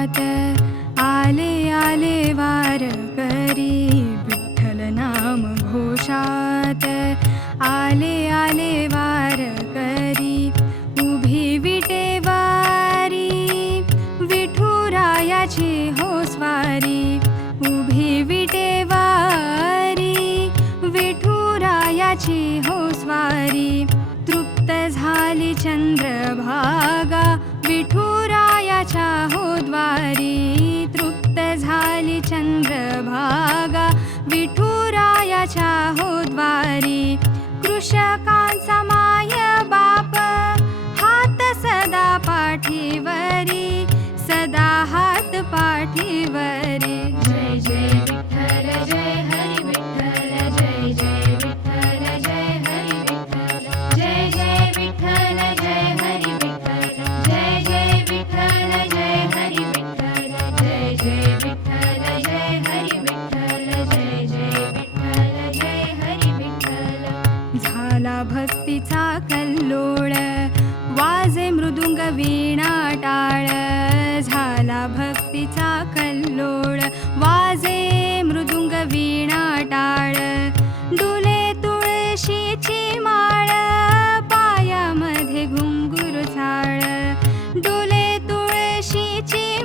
घोषात आले आले वारकरी विठ्ठल नाम घोषात आले आले वारकरी उभी विटेवारी विठुरायाची हो स्वारी उभी विटेवारी विठुरायाची हो स्वारी तृप्त झाली चंद्रभागा विठुरायाच्या हो द्वारी तृप्त झाली चंद्रभागा विठुरायाच्या हो द्वारी कृषकांचा माय बाप हात सदा पाठीवरी सदा हात पाठीवरी जय जय विठ्ठल जय हरी विठ्ठल जय जय विठ्ठल जय हरी विठ्ठल जय जय विठ्ठल जय हरी विठ्ठल जय जय विठ्ठल जय हरी विठ्ठल जय जय विठ्ठल जय हरी विठ्ठल जय जय विठ्ठल जय हरी विठ्ठल झाला भक्तीचा कल्लोळ वाजे मृदुंग वीणा टाळ झाला भक्तीचा कल्लोळ वाजे मृदुंग वीणा टाळ डुले तुळशीची माळ पायामध्ये घुंगुर झाळ डुले तुळशीची